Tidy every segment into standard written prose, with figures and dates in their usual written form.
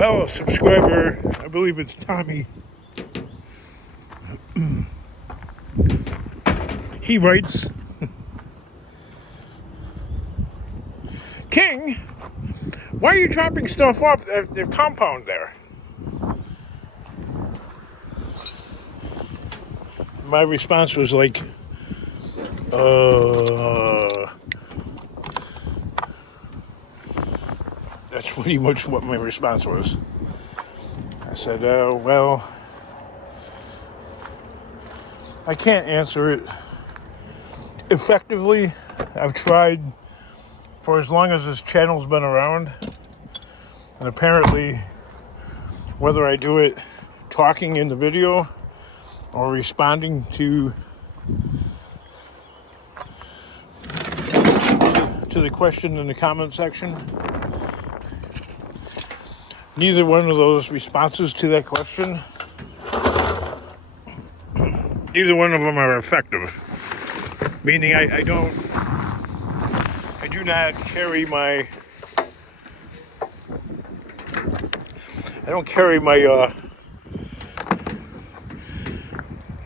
Well, a subscriber, I believe it's Tommy, he writes, King, why are you dropping stuff off at the compound there? My response was like, that's pretty much what my response was. I said, well, I can't answer it effectively. I've tried for as long as this channel's been around, and apparently, whether I do it talking in the video or responding to the question in the comment section, neither one of those responses to that question, neither one of them are effective. Meaning I do not carry my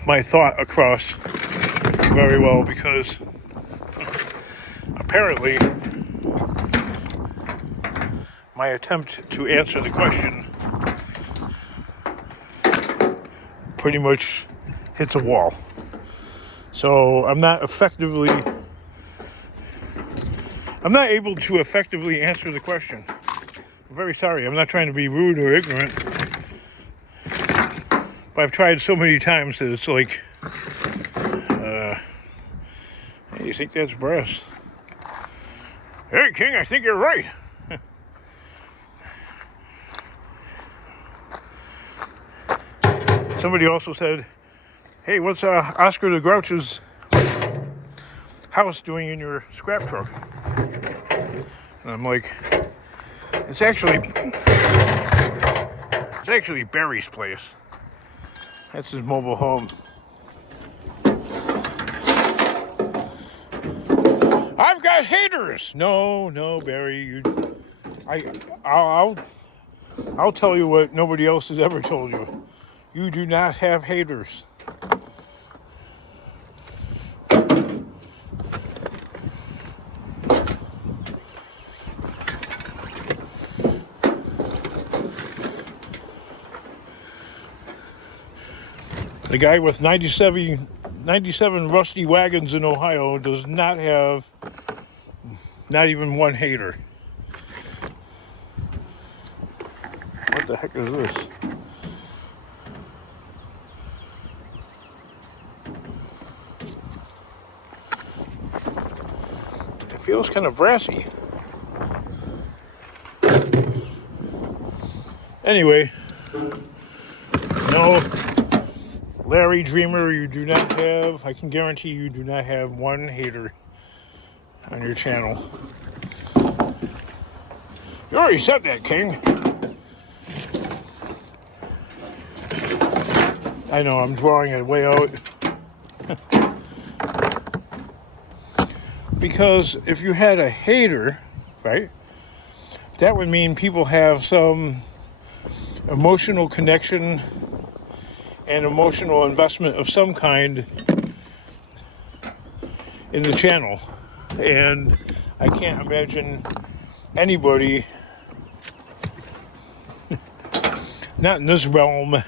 my thought across very well, because apparently my attempt to answer the question pretty much hits a wall. So I'm not able to effectively answer the question. I'm very sorry. I'm not trying to be rude or ignorant, but I've tried so many times that it's like, hey, you think that's brass? Hey, King, I think you're right. Somebody also said, hey, what's Oscar the Grouch's house doing in your scrap truck? And I'm like, it's actually Barry's place. That's his mobile home. I've got haters. No, Barry. I'll tell you what nobody else has ever told you. You do not have haters. The guy with 97 rusty wagons in Ohio does not have not even one hater. What the heck is this? It feels kind of brassy. Anyway, no, Larry Dreamer, you do not have, I can guarantee you do not have one hater on your channel. You already said that, King. I know, I'm drawing it way out. Because if you had a hater, right, that would mean people have some emotional connection and emotional investment of some kind in the channel. And I can't imagine anybody, not in this realm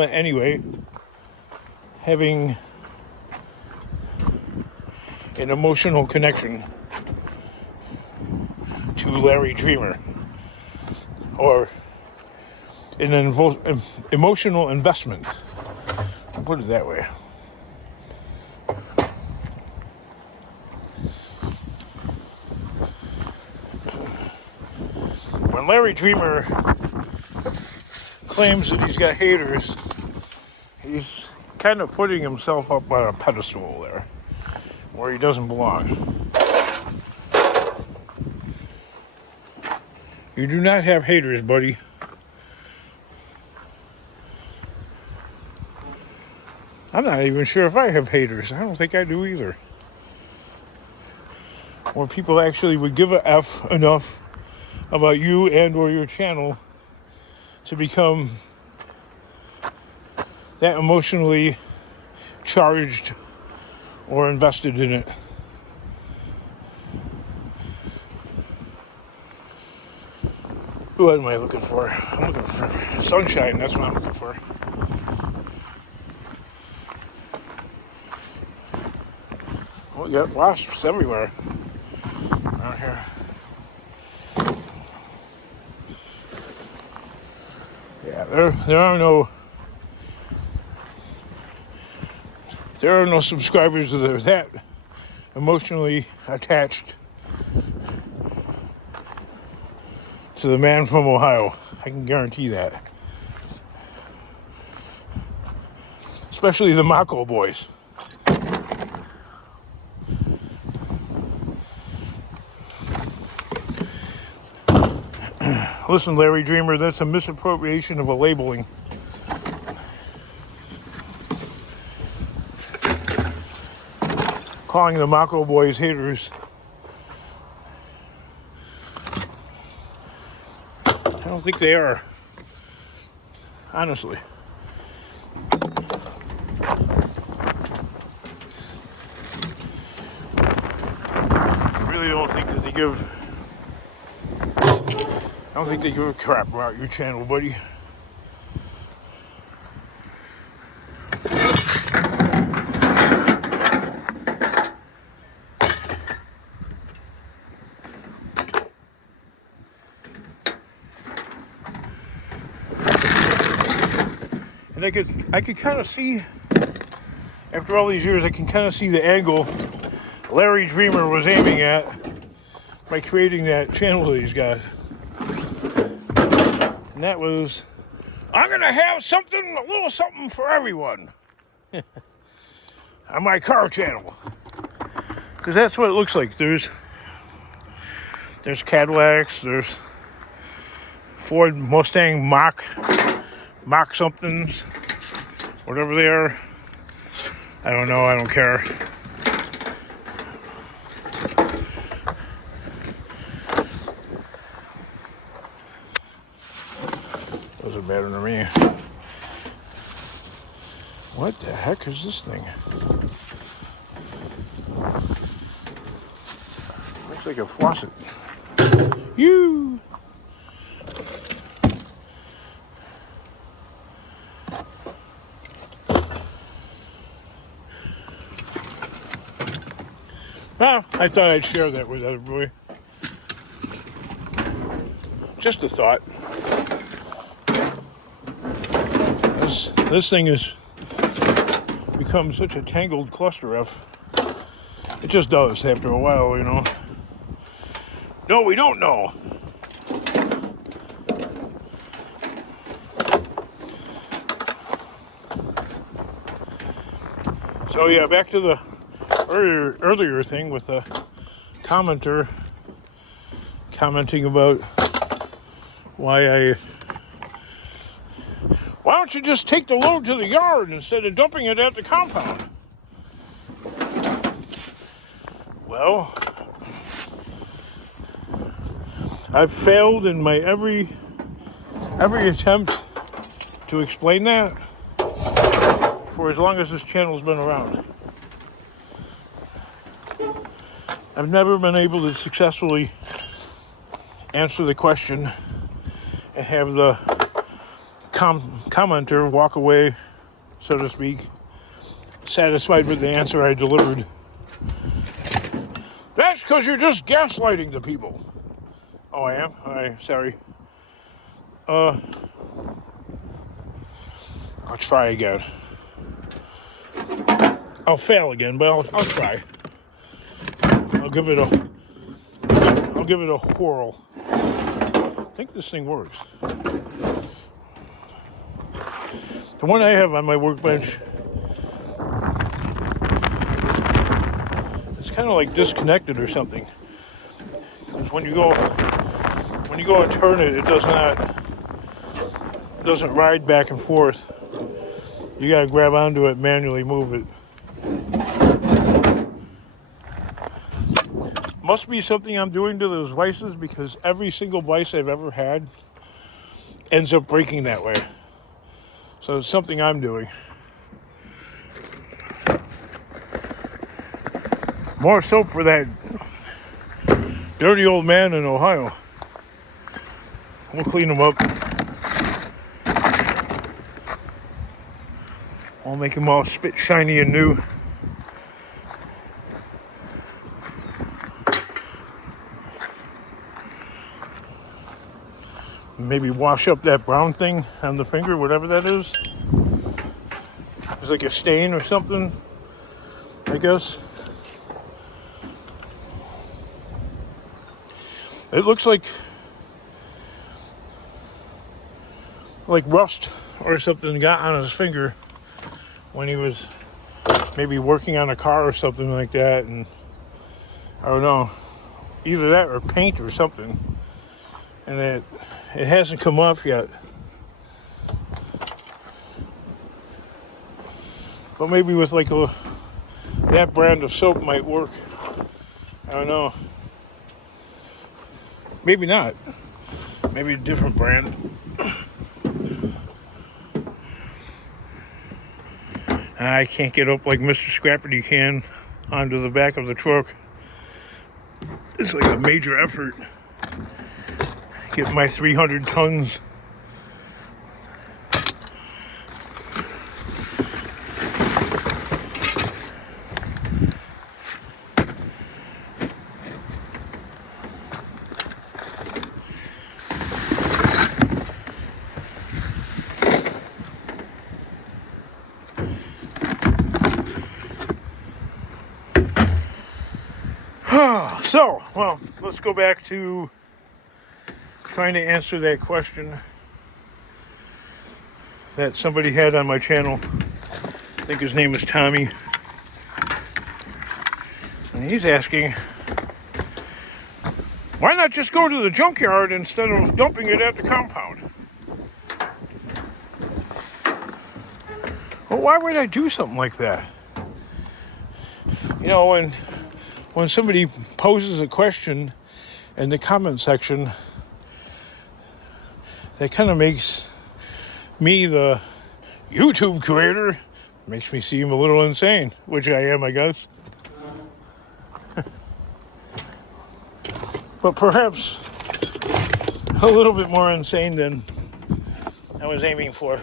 anyway, having an emotional connection to Larry Dreamer, or an emotional investment. I'll put it that way. When Larry Dreamer claims that he's got haters, he's kind of putting himself up on a pedestal there, where he doesn't belong. You do not have haters, buddy. I'm not even sure if I have haters. I don't think I do either. Or people actually would give a F enough about you and or your channel to become that emotionally charged or invested in it. What am I looking for? I'm looking for sunshine. That's what I'm looking for. Oh, yeah, wasps everywhere around here. Yeah, there are no subscribers that are that emotionally attached to the man from Ohio. I can guarantee that. Especially the Mako boys. Listen, Larry Dreamer, that's a misappropriation of a labeling. Calling the Mako boys haters. I don't think they are. Honestly. I really don't think that they give... I don't think they give a crap about your channel, buddy. And I could kind of see, after all these years, I can kind of see the angle Larry Dreamer was aiming at by creating that channel that he's got. And that was, I'm gonna have something, a little something for everyone on my car channel. Because that's what it looks like. There's Cadillacs, there's Ford Mustang Mach somethings, whatever they are. I don't know, I don't care. Doesn't matter to me. What the heck is this thing? Looks like a faucet. You. Ah, I thought I'd share that with everybody. Just a thought. This thing has become such a tangled cluster F. It just does after a while, you know. No, we don't know. So yeah, back to the earlier thing with the commenter commenting about why don't you just take the load to the yard instead of dumping it at the compound? Well, I've failed in my every attempt to explain that for as long as this channel's been around. I've never been able to successfully answer the question and have the commenter walk away, so to speak, satisfied with the answer I delivered. That's because you're just gaslighting the people. Oh, I am? Sorry. I'll try again. I'll fail again, but I'll try. I'll give it a whirl. I think this thing works. The one I have on my workbench, it's kind of like disconnected or something. Because when you go and turn it, it doesn't ride back and forth. You gotta grab onto it, manually move it. Must be something I'm doing to those vices, because every single vice I've ever had ends up breaking that way. So it's something I'm doing. More soap for that dirty old man in Ohio. We'll clean him up. I'll make him all spit shiny and new. Maybe wash up that brown thing on the finger, whatever that is. It's like a stain or something, I guess. It looks like rust or something got on his finger when he was maybe working on a car or something like that, and I don't know, either that or paint or something, and it hasn't come off yet. But maybe with like that brand of soap might work. I don't know. Maybe not. Maybe a different brand. I can't get up like Mr. Scrapperty can onto the back of the truck. It's like a major effort. Get my 300 tons. So, well, let's go back to trying to answer that question that somebody had on my channel. I think his name is Tommy. And he's asking, why not just go to the junkyard instead of dumping it at the compound? Well, why would I do something like that? You know, when somebody poses a question in the comment section, that kind of makes me, the YouTube creator, makes me seem a little insane, which I am, I guess. But perhaps a little bit more insane than I was aiming for.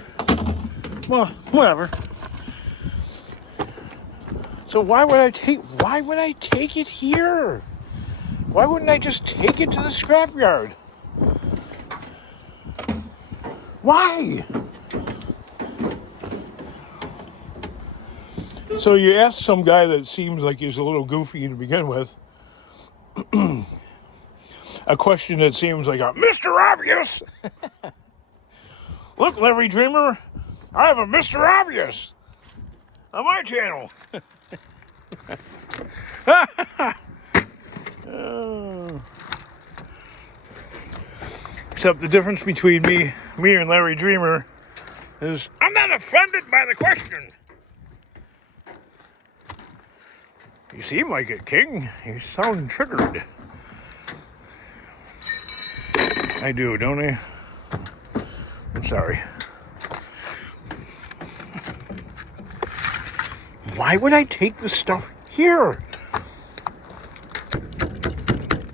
Well, whatever. So why would I take it here? Why wouldn't I just take it to the scrapyard? Why? So you ask some guy that seems like he's a little goofy to begin with a question that seems like a Mr. Obvious. Look, Larry Dreamer, I have a Mr. Obvious on my channel. Except the difference between me and Larry Dreamer is I'm not offended by the question. You seem like it, King. You sound triggered. I do, don't I? I'm sorry. Why would I take the stuff here?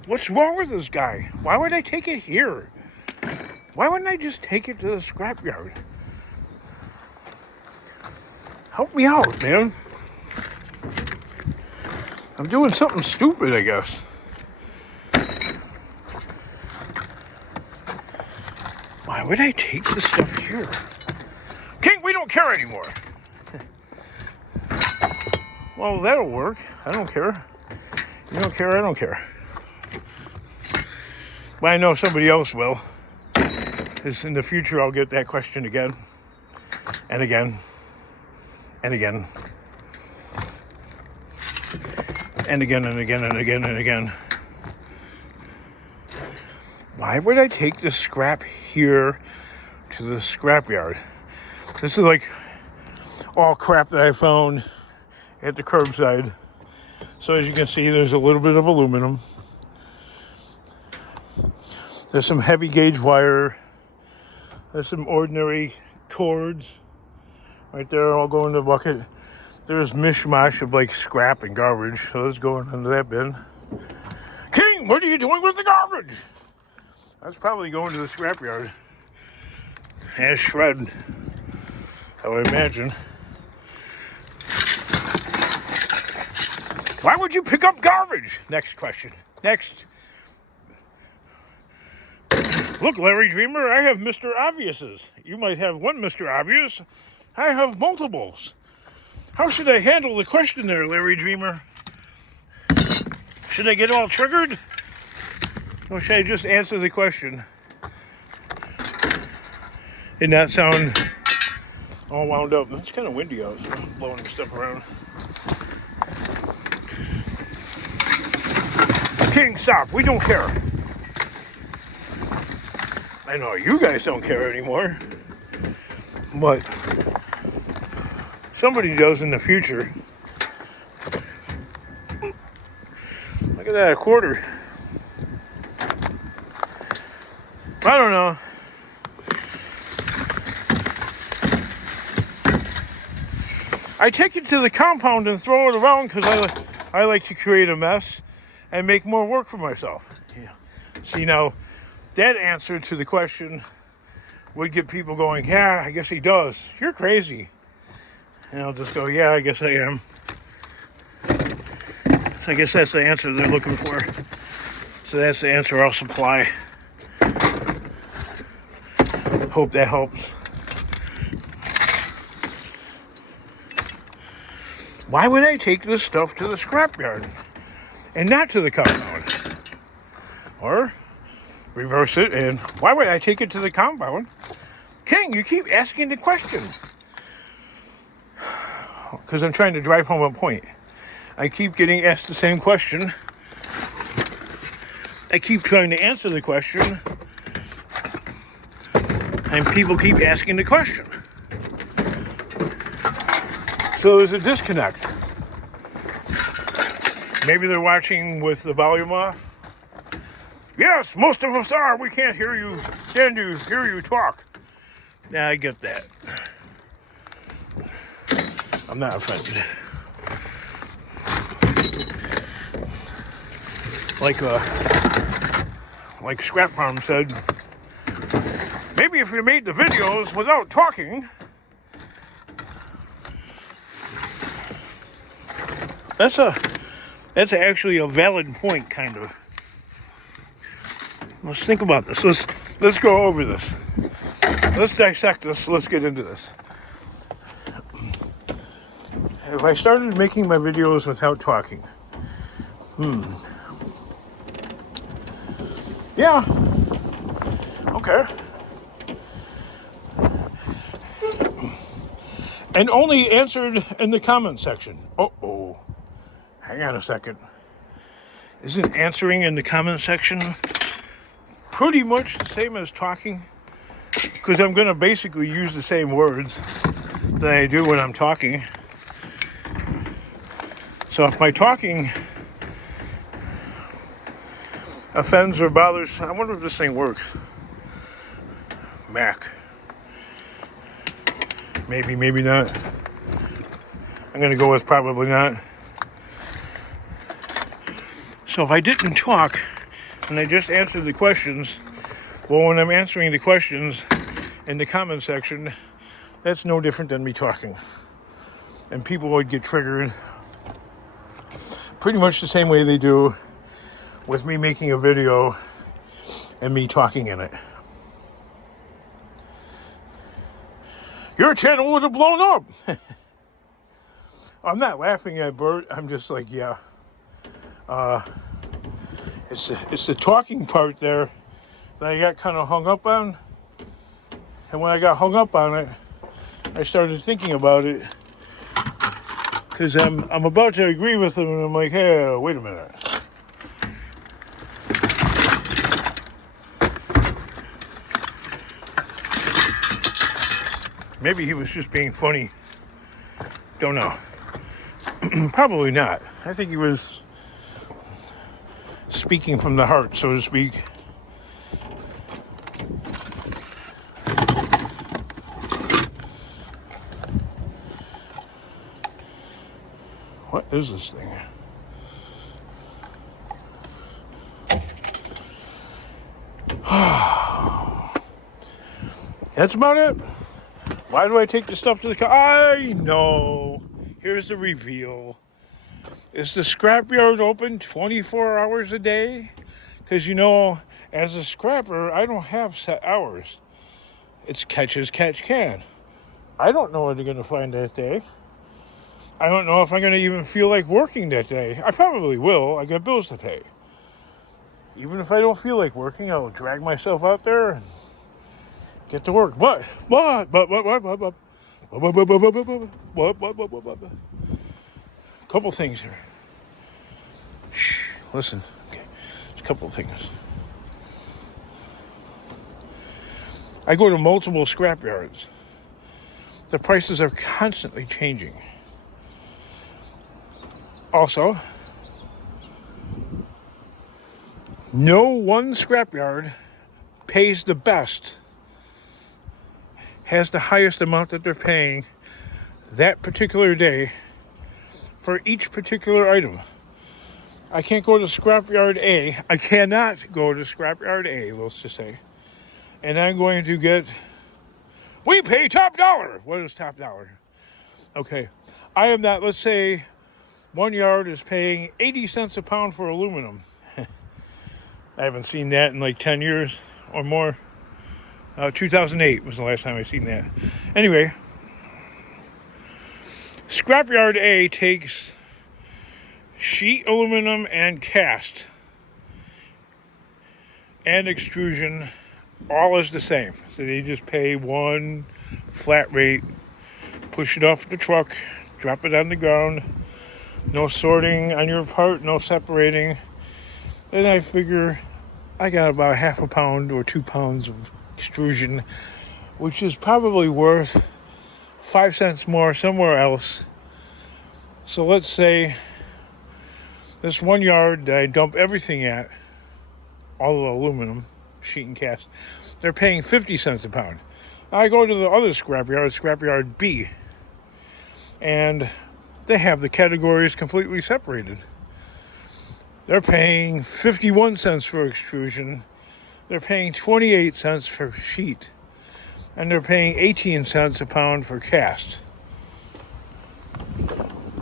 What's wrong with this guy? Why would I take it here? Why wouldn't I just take it to the scrapyard? Help me out, man. I'm doing something stupid, I guess. Why would I take the stuff here? King, we don't care anymore. Well, that'll work. I don't care. You don't care, I don't care. But I know somebody else will. Because in the future, I'll get that question again. And again. And again. And again, and again, and again, and again. Why would I take the scrap here to the scrapyard? This is like all crap that I found at the curbside. So as you can see, there's a little bit of aluminum. There's some heavy gauge wire. There's some ordinary cords. Right there, all go in the bucket. There's mishmash of like scrap and garbage. So let's go into that bin. King, what are you doing with the garbage? That's probably going to the scrapyard. As shred, I would imagine. Why would you pick up garbage? Next question. Next. Look, Larry Dreamer, I have Mr. Obviouses. You might have one Mr. Obvious. I have multiples. How should I handle the question there, Larry Dreamer? Should I get all triggered? Or should I just answer the question and not sound all wound up? It's kind of windy out, so I'm blowing stuff around. King, stop. We don't care. I know you guys don't care anymore, but somebody does in the future. Look at that, a quarter. I don't know. I take it to the compound and throw it around because I like to create a mess and make more work for myself. Yeah. See, now, that answer to the question would get people going, yeah, I guess he does. You're crazy. And I'll just go, yeah, I guess I am. So I guess that's the answer they're looking for. So that's the answer I'll supply. Hope that helps. Why would I take this stuff to the scrapyard and not to the compound? Or reverse it, and why would I take it to the compound? King, you keep asking the question. Because I'm trying to drive home a point. I keep getting asked the same question. I keep trying to answer the question. And people keep asking the question. So there's a disconnect. Maybe they're watching with the volume off. Yes, most of us are. We can't hear you, hear you talk. Yeah, I get that. I'm not offended. Like Scrap Farm said, maybe if you made the videos without talking, that's actually a valid point, kind of. Let's think about this. Let's go over this. Let's dissect this. Let's get into this. If I started making my videos without talking, yeah, okay. And only answered in the comment section. Uh-oh. Hang on a second. Isn't answering in the comment section pretty much the same as talking? Because I'm going to basically use the same words that I do when I'm talking. So if my talking offends or bothers, I wonder if this thing works. Mac. Maybe, maybe not. I'm going to go with probably not. So if I didn't talk and I just answered the questions, well, when I'm answering the questions in the comment section, that's no different than me talking. And people would get triggered pretty much the same way they do with me making a video and me talking in it. Your channel would have blown up. I'm not laughing at Bert. I'm just like, yeah. It's the talking part there that I got kind of hung up on. And when I got hung up on it, I started thinking about it. Because I'm about to agree with him, and I'm like, hey, wait a minute. Maybe he was just being funny. Don't know. Probably not. I think he was speaking from the heart, so to speak. What is this thing? That's about it. Why do I take the stuff to the car? I know. Here's the reveal. Is the scrapyard open 24 hours a day? Because, as a scrapper, I don't have set hours. It's catch as catch can. I don't know what I'm going to find that day. I don't know if I'm going to even feel like working that day. I probably will. I got bills to pay. Even if I don't feel like working, I'll drag myself out there and get to work. What? Couple things here. Shh, listen. Okay, there's a couple of things. I go to multiple scrapyards. The prices are constantly changing. Also, no one scrapyard pays the best, has the highest amount that they're paying that particular day for each particular item. I can't go to Scrapyard A. I cannot go to Scrapyard A, let's just say. And I'm going to get, we pay top dollar. What is top dollar? Okay. I am not, let's say, one yard is paying 80 cents a pound for aluminum. I haven't seen that in like 10 years or more. 2008 was the last time I seen that. Anyway, Scrapyard A takes sheet aluminum and cast and extrusion, all is the same. So they just pay one flat rate, push it off the truck, drop it on the ground, no sorting on your part, no separating. Then I figure I got about half a pound or 2 pounds of extrusion, which is probably worth 5 cents more somewhere else. So let's say this 1 yard that I dump everything at, all the aluminum, sheet and cast, they're paying 50 cents a pound. I go to the other scrapyard, Scrapyard B, and they have the categories completely separated. They're paying 51 cents for extrusion. They're paying 28 cents for sheet. And they're paying 18 cents a pound for cast.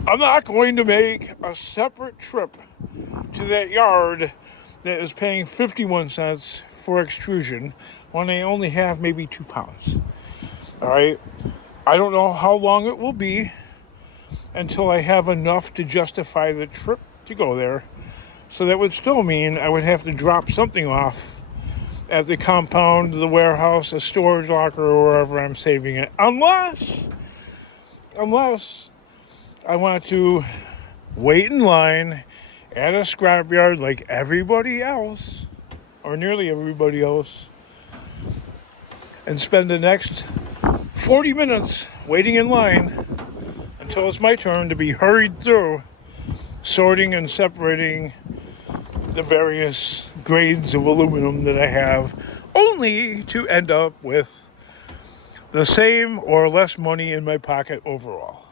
I'm not going to make a separate trip to that yard that is paying 51 cents for extrusion when they only have maybe 2 pounds. All right? I don't know how long it will be until I have enough to justify the trip to go there. So that would still mean I would have to drop something off at the compound, the warehouse, a storage locker, or wherever I'm saving it. Unless I want to wait in line at a scrapyard like everybody else, or nearly everybody else, and spend the next 40 minutes waiting in line until it's my turn to be hurried through, sorting and separating the various grades of aluminum that I have, only to end up with the same or less money in my pocket overall.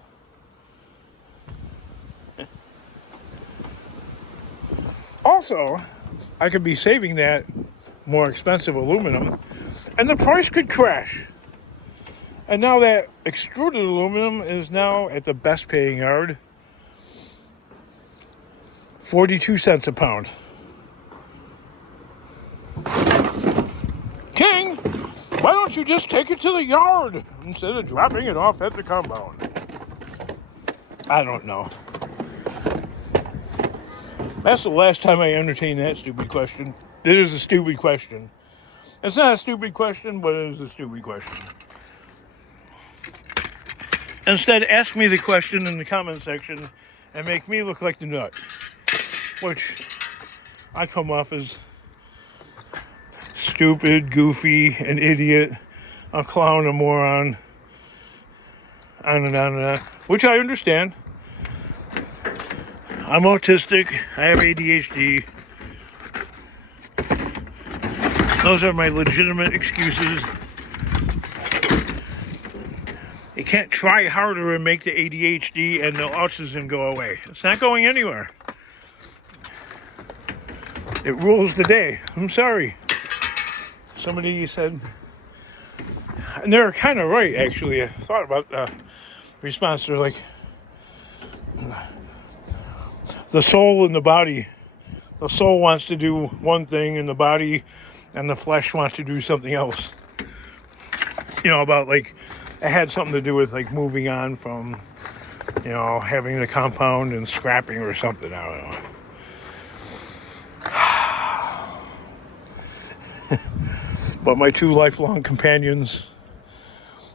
Also, I could be saving that more expensive aluminum, and the price could crash. And now that extruded aluminum is now at the best paying yard, 42 cents a pound. King, why don't you just take it to the yard instead of dropping it off at the compound? I don't know. That's the last time I entertained that stupid question. It is a stupid question. It's not a stupid question, but it is a stupid question. Instead, ask me the question in the comment section and make me look like the nut, which I come off as stupid, goofy, an idiot, a clown, a moron, on and on and on, which I understand. I'm autistic, I have ADHD. Those are my legitimate excuses. You can't try harder and make the ADHD and the autism go away. It's not going anywhere. It rules the day. I'm sorry. Somebody said, and they're kind of right, actually. I thought about the response. They're like, the soul and the body. The soul wants to do one thing, and the body and the flesh wants to do something else. You know, about like, it had something to do with like moving on from, you know, having the compound and scrapping or something. I don't know. But my two lifelong companions,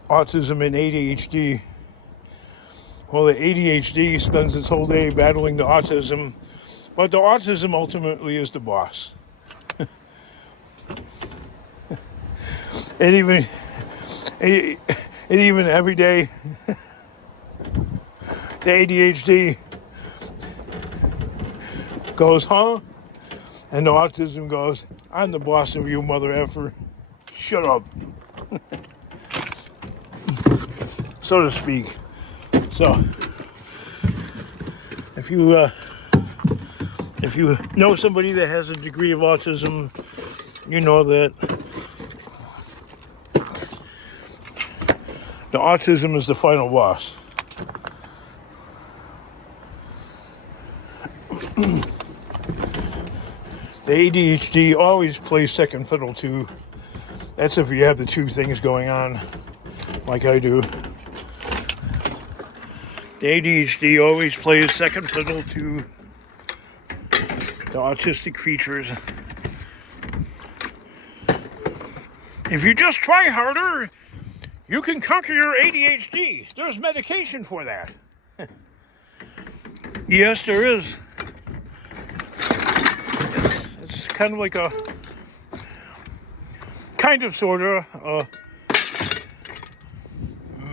autism and ADHD. Well, the ADHD spends its whole day battling the autism, but the autism ultimately is the boss. And even every day, the ADHD goes, huh? And the autism goes, I'm the boss of you, mother effer. Shut up. So to speak. So, if you know somebody that has a degree of autism, you know that the autism is the final boss. The ADHD always plays second fiddle to. That's if you have the two things going on, like I do. The ADHD always plays second fiddle to the autistic features. If you just try harder, you can conquer your ADHD. There's medication for that. Yes, there is. It's kind of like a, kind of, sort of,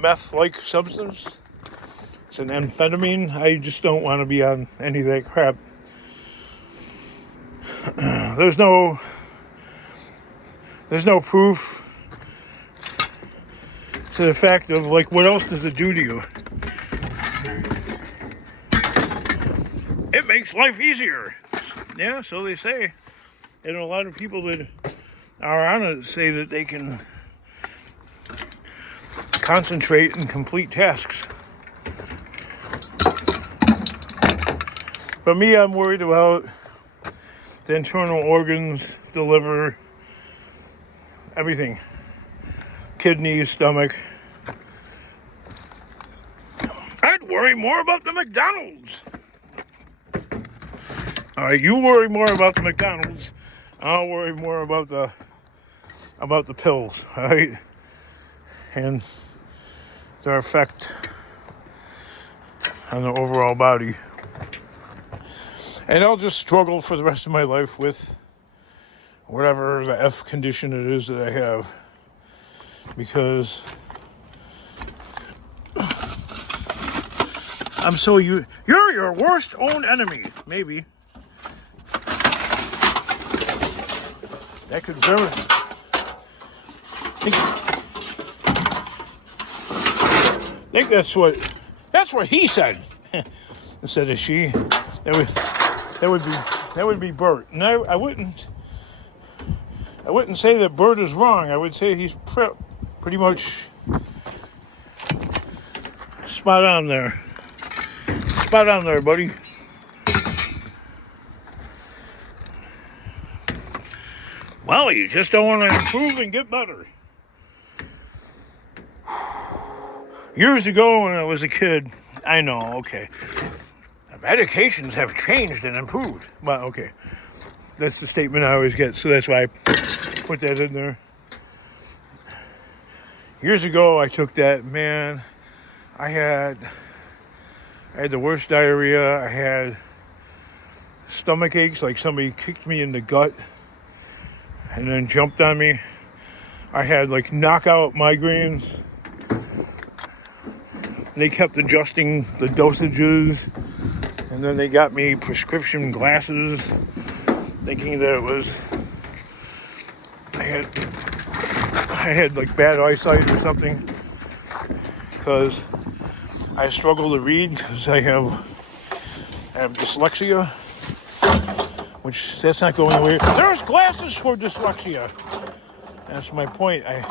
meth-like substance. It's an amphetamine. I just don't want to be on any of that crap. There's no proof to the fact of, like, what else does it do to you? It makes life easier. Yeah, so they say. And a lot of people that are on it say that they can concentrate and complete tasks. But me, I'm worried about the internal organs, the liver, everything. Kidneys, stomach. I'd worry more about the McDonald's. All right, you worry more about the McDonald's. I'll worry more about the pills, all right? And their effect on the overall body. And I'll just struggle for the rest of my life with whatever the F condition it is that I have. Because I'm so you're your worst own enemy, maybe. That could very I think that's what he said instead of she. That would be Bert. And I wouldn't say that Bert is wrong. I would say he's pretty much spot on there. Spot on there, buddy. Well, you just don't want to improve and get better. Years ago when I was a kid, I know, okay. Medications have changed and improved. Well, okay. That's the statement I always get, so that's why I put that in there. Years ago, I took that, man. I had the worst diarrhea. I had stomach aches, like somebody kicked me in the gut and then jumped on me. I had like knockout migraines. They kept adjusting the dosages, and then they got me prescription glasses, thinking that it was I had like bad eyesight or something. because I struggle to read because I have dyslexia, which that's not going away. There's glasses for dyslexia. That's my point. I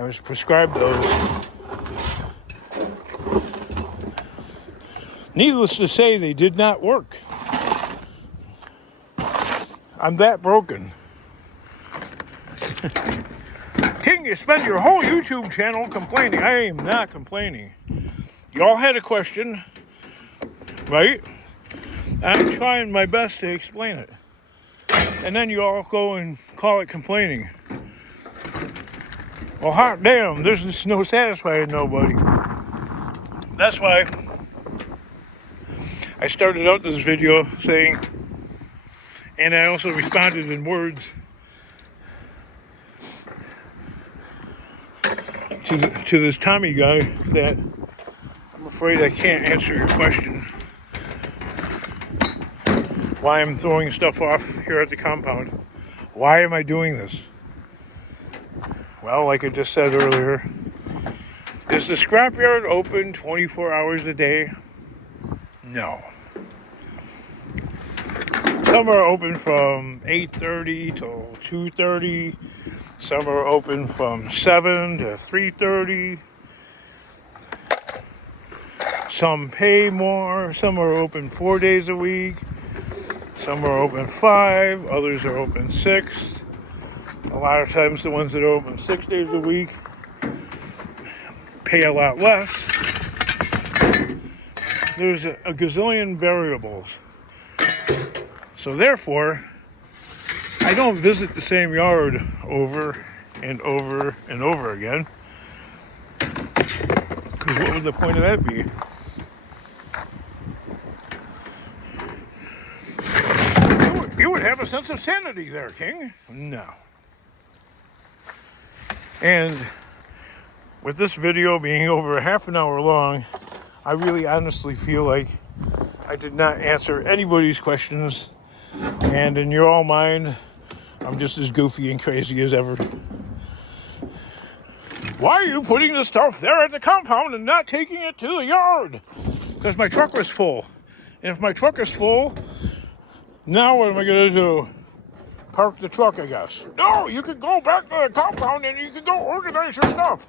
was prescribed those. Needless to say, they did not work. I'm that broken. King, you spend your whole YouTube channel complaining. I am not complaining. Y'all had a question, right? I'm trying my best to explain it. And then you all go and call it complaining. Well, hot damn, there's just no satisfying nobody. That's why I started out this video saying, and I also responded in words to this Tommy guy, that I'm afraid I can't answer your question. Why I'm throwing stuff off here at the compound. Why am I doing this? Well, like I just said earlier, is the scrapyard open 24 hours a day? No. Some are open from 8:30 till 2:30. Some are open from 7 to 3:30. Some pay more. Some are open 4 days a week. Some are open 5. Others are open 6. A lot of times the ones that are open 6 days a week pay a lot less. There's a gazillion variables. So therefore, I don't visit the same yard over and over and over again. Because what would the point of that be? You would have a sense of sanity there, King. No. And with this video being over a half an hour long, I really honestly feel like I did not answer anybody's questions. And in your all mind, I'm just as goofy and crazy as ever. Why are you putting the stuff there at the compound and not taking it to the yard? Because my truck was full. And if my truck is full, now what am I going to do? Park the truck, I guess. No, you can go back to the compound and you can go organize your stuff.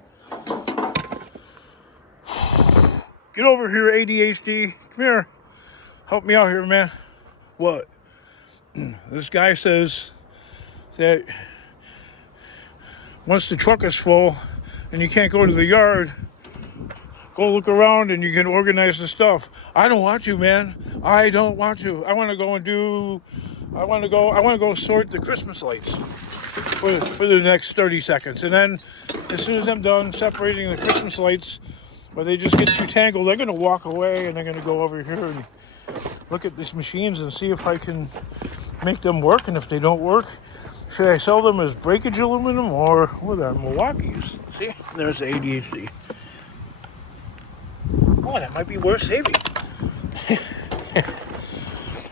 Get over here, ADHD. Come here. Help me out here, man. What? This guy says that once the truck is full and you can't go to the yard, go look around and you can organize the stuff. I don't want to, man. I don't want to. I want to go sort the Christmas lights for the next 30 seconds. And then as soon as I'm done separating the Christmas lights, where they just get too tangled, they're going to walk away and they're going to go over here and look at these machines and see if I can make them work. And if they don't work, should I sell them as breakage aluminum or what are Milwaukee's? See, there's the ADHD. Oh, that might be worth saving.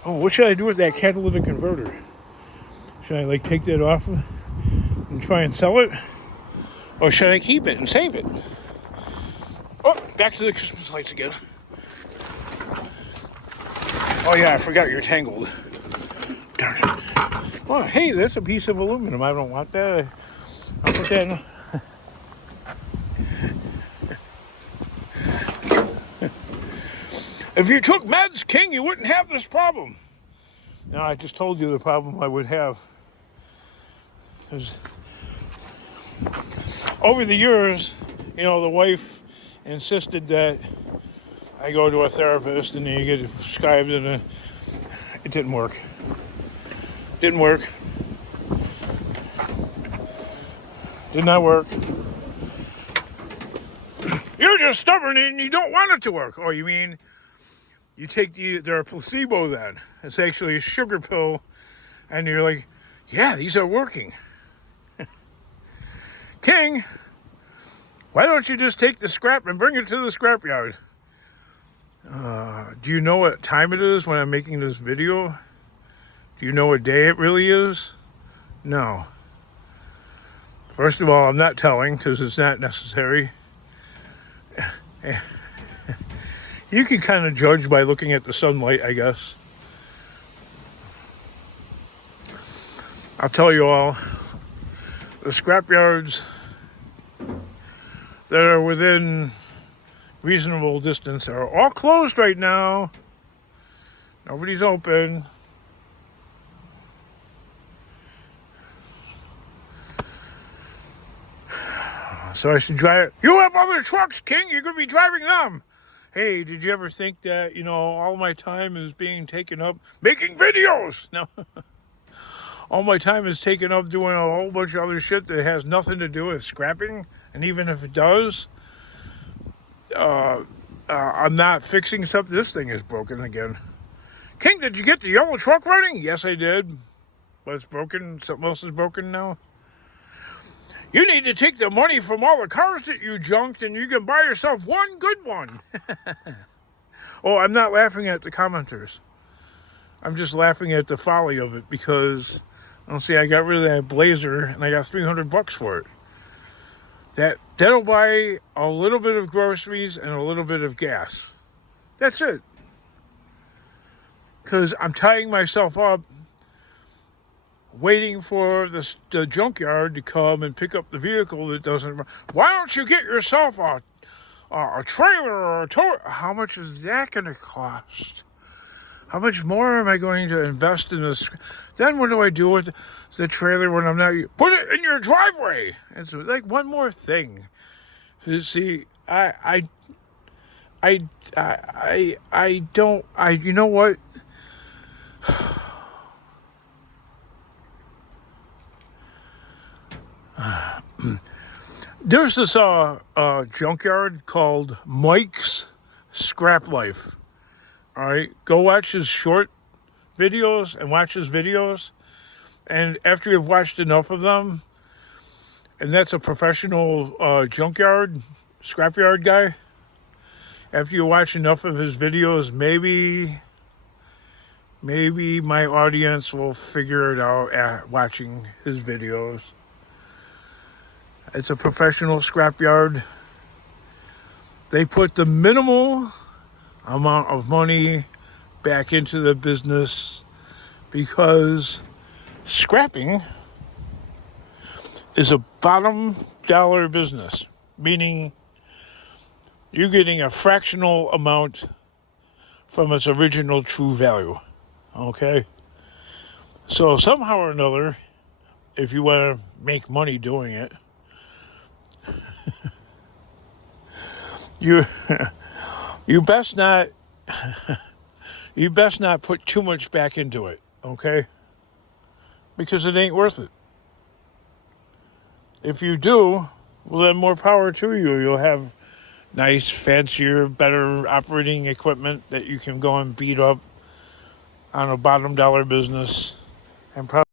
Oh, what should I do with that catalytic converter? Should I take that off and try and sell it? Or should I keep it and save it? Oh, back to the Christmas lights again. Oh yeah, I forgot you're tangled. Darn it. Oh, hey, that's a piece of aluminum. I don't want that. I'll put that in. If you took meds, King, you wouldn't have this problem. No, I just told you the problem I would have. Because over the years, the wife insisted that I go to a therapist and then you get prescribed, and it didn't work. Didn't work. Did not work. You're just stubborn and you don't want it to work. Oh, you mean you take they're a placebo then? It's actually a sugar pill, and you're like, yeah, these are working. King, why don't you just take the scrap and bring it to the scrapyard? Do you know what time it is when I'm making this video? Do you know what day it really is? No. First of all, I'm not telling because it's not necessary. You can kind of judge by looking at the sunlight, I guess. I'll tell you all, the scrap yards that are within reasonable distance are all closed right now. Nobody's open. So I should drive. You have other trucks, King. You're going to be driving them. Hey, did you ever think that, all my time is being taken up making videos? No. All my time is taken up doing a whole bunch of other shit that has nothing to do with scrapping. And even if it does, I'm not fixing something. This thing is broken again. King, did you get the yellow truck running? Yes, I did. But it's broken. Something else is broken now. You need to take the money from all the cars that you junked and you can buy yourself one good one. Oh, I'm not laughing at the commenters. I'm just laughing at the folly of it because, I got rid of that Blazer and I got $300 for it. That'll buy a little bit of groceries and a little bit of gas. That's it. Because I'm tying myself up waiting for the junkyard to come and pick up the vehicle that doesn't run. Why don't you get yourself a trailer or a tow? How much is that going to cost? How much more am I going to invest in this? Then what do I do with the trailer when I'm not? Put it in your driveway. It's like one more thing. See, I don't. You know what? There's this junkyard called Mike's Scrap Life. All right, go watch his short videos and watch his videos. And after you've watched enough of them, and that's a professional junkyard, scrapyard guy. After you watch enough of his videos, maybe my audience will figure it out at watching his videos. It's a professional scrapyard. They put the minimal amount of money back into the business because scrapping is a bottom dollar business, meaning you're getting a fractional amount from its original true value. Okay? So somehow or another, if you want to make money doing it, you best not put too much back into it, okay? Because it ain't worth it. If you do, well, then more power to you. You'll have nice, fancier, better operating equipment that you can go and beat up on a bottom dollar business and probably